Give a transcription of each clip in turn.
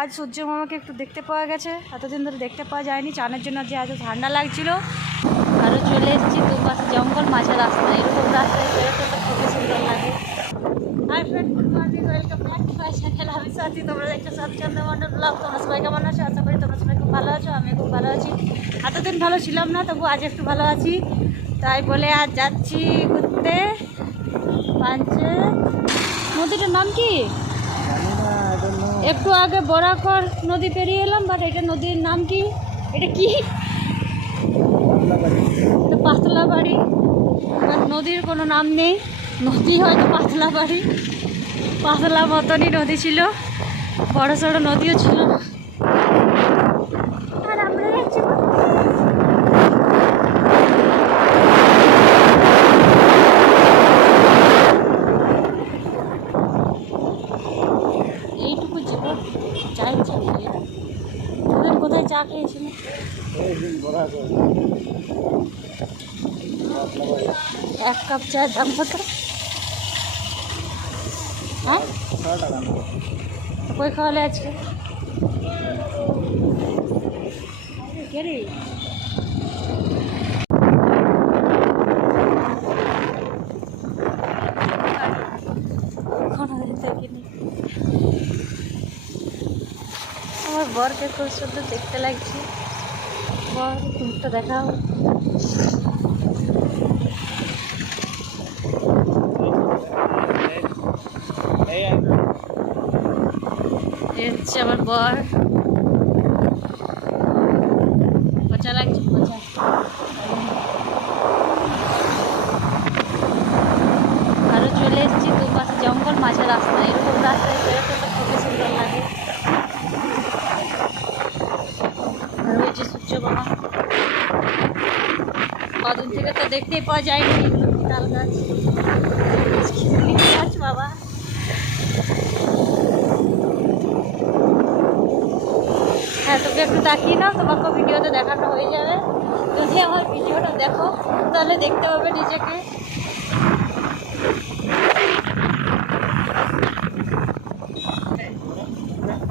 আজ সূর্য মামাকে একটু দেখতে পাওয়া গেছে, এতদিন ধরে দেখতে পাওয়া যায়নি। চানের জন্য যে আজ ঠান্ডা লাগছিল। আরও চলে এসেছি দুপাশে জঙ্গল, মাঝে রাস্তা, এরকম রাস্তায় বেরোতে তো খুবই সুন্দর লাগে। Hi friend, good morning, welcome back to my channel. আমি সাথী, তোমরা দেখছো সবচন্দ্র মন্ডল ব্লগ। তোমরা সবাই কেমন আছো? আশা করি তোমরা সবাই খুব ভালো আছো। আমি খুব ভালো আছি। এতদিন ভালো ছিলাম না, তবু আজ একটু ভালো আছি। তাই বলে আজ যাচ্ছি ঘুরতে পাঞ্চে। নদীটার নাম কি? একটু আগে বরাকর নদী পেরিয়ে এলাম, বাট এটা নদীর নাম কি? এটা কি? পাতলা বাড়ি, বাট নদীর কোনো নাম নেই। নদী হয়তো পাতলা বাড়ি, পাতলা মতনই নদী ছিল, বড় সড়ো নদীও ছিল। আর আমরা যাচ্ছি এইটুকু জীবন, চা ইচ্ছা নেই। তোদের কোথায় চা খেয়েছিল? এক কাপ চায়ের দাম কত? হ্যাঁ, কই খাওয়ালে আজকে? কে রে? আমার বরকে খুব সুন্দর দেখতে লাগছে। বর, মুখটা দেখাও। হচ্ছে আমার বর। মজা লাগছে, মজা। আরও চলে এসেছি দুপাশে জঙ্গল, মাঝে রাস্তা, এরকম রাস্তায় বেরোতে তো খুবই সুন্দর লাগে। আর ওই যে সূর্য মামা, কদিন থেকে তো দেখতেই পাওয়া যায়নি। তাল গাছ, গাছ বাবা। হ্যাঁ, তোকে একটু তাকিয়ে নাও, তোমাকে ভিডিওতে দেখানো হয়ে যাবে। যদি আমার ভিডিওটা দেখো তাহলে দেখতে পাবে নিজেকে।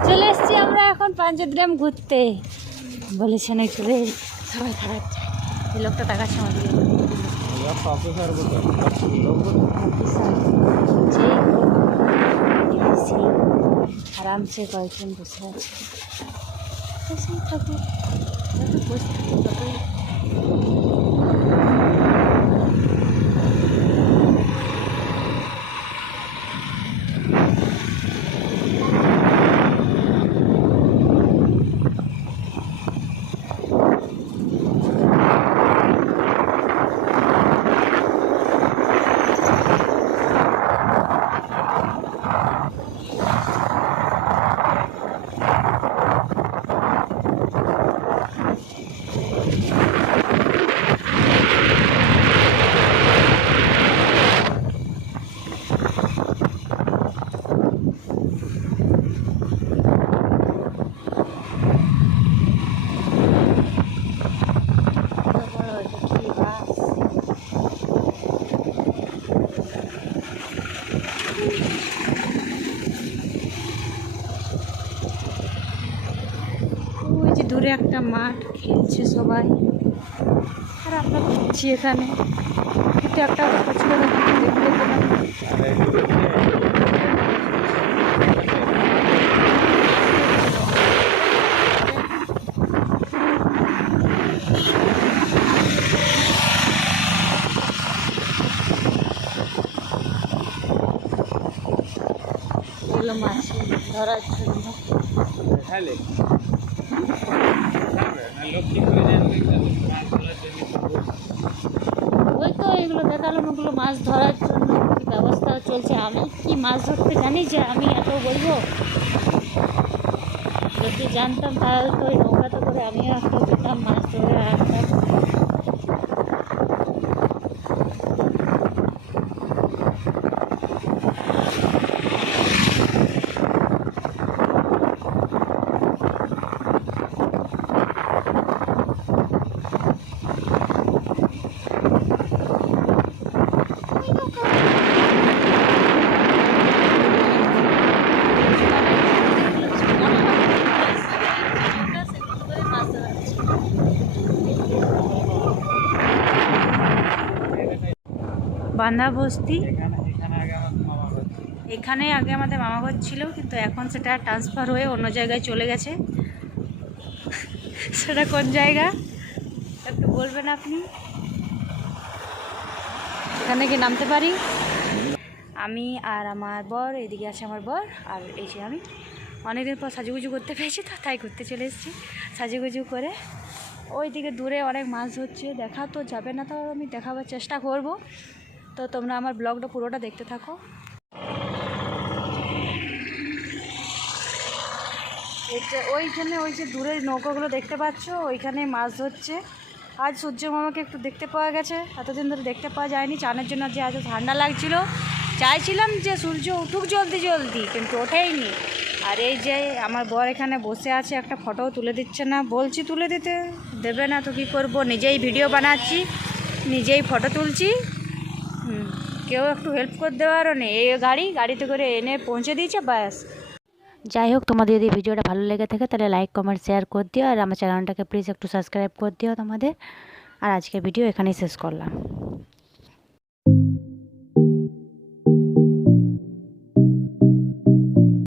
চলে এসছি আমরা এখন পাঞ্চেদ্রাম ঘুরতে। বলেছেন ওই চলে সবাই খারাপ যায়। এই লোকটা তাকাচ্ছে আমাদের। আরামসে কয়েকজন বসে আছে। ঠাকুর বসে থাকে। ওই যে দূরে একটা মাঠ, খেলছে সবাই, আর আমরা ঘুরছি এখানে। কিন্তু একটা পছন্দ দেখতে পেলাম। এগুলো মাছ ধরার জন্য। ওই তো এগুলো দেখালাম, ওগুলো মাছ ধরার জন্য কি ব্যবস্থা চলছে। আমি কি মাছ ধরতে জানি যে আমি এত বলবো? যদি জানতাম তাহলে তো ওই নৌকাতে করে আমিও একটা যেতাম, মাছ ধরে আসতাম। বান্ধা বস্তি। এখানে আগে আমাদের মামা ঘর ছিল, কিন্তু এখন সেটা ট্রান্সফার হয়ে অন্য জায়গায় চলে গেছে। সেটা কোন জায়গা একটু বলবেন আপনি? এখানে কি নামতে পারি? আমি আর আমার বর, এদিকে আছে আমার বর, আর এই যে আমি অনেকদিন পর সাজুগুজু করতে পেরেছি, তো তাই ঘুরতে চলে এসেছি সাজুগুজু করে। ওইদিকে দূরে অনেক মাছ ধরছে, দেখা তো যাবে না, তো আমি দেখাবার চেষ্টা করব। তো তোমরা আমার ব্লগটা পুরোটা দেখতে থাকো। ওইখানে ওই যে দূরের নৌকাগুলো দেখতে পাচ্ছ, ওইখানে মাছ ধরছে। আজ সূর্য মামাকে একটু দেখতে পাওয়া গেছে, এতদিন ধরে দেখতে পাওয়া যায়নি। চানের জন্য যে আজ ঠান্ডা লাগছিল, চাইছিলাম যে সূর্য উঠুক জলদি জলদি, কিন্তু ওঠেইনি। আর এই যে আমার বর এখানে বসে আছে, একটা ফটোও তুলে দিচ্ছে না, বলছি তুলে দিতে দেবে না, তো কী করবো, নিজেই ভিডিও বানাচ্ছি, নিজেই ফটো তুলছি। কেউ একটু হেল্প করে দেওয়ারও নেই। এই গাড়িতে করে এনে পৌঁছে দিয়েছে, ব্যাস। যাই হোক, তোমাদের যদি ভিডিওটা ভালো লেগে থাকে তাহলে লাইক কমেন্ট শেয়ার করে দিও, আর আমার চ্যানেলটাকে প্লিজ একটু সাবস্ক্রাইব করে দিও তোমাদের। আর আজকের ভিডিও এখানেই শেষ করলাম।